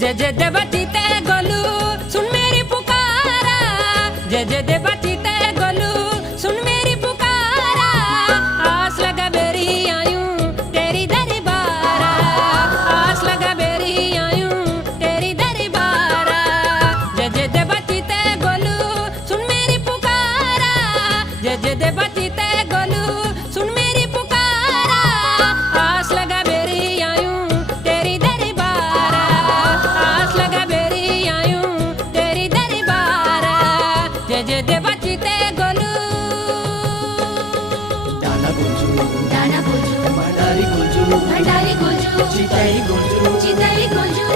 जय जय देवती ते गोलू सुन मेरी पुकारा, जय जय देवती ते गोलू सुन मेरी पुकारा, आस लगा बेरी आयूं तेरी दरबारा, आस लगा बेरी आयूं तेरी दरबारा, जय जय देवती ते गोलू सुन मेरी पुकारा, जय जय देवती ते गोलू सुन मेरी पुकारा, आस लगा बेरी आयूं तेरी दरबारा, आस लगा बेरी आयूं तेरी दरबारा, जय जय देवती ते गोलू। दाना गुंजू भंडारी गुंजू चिताई गुंजू चिताई गुंजू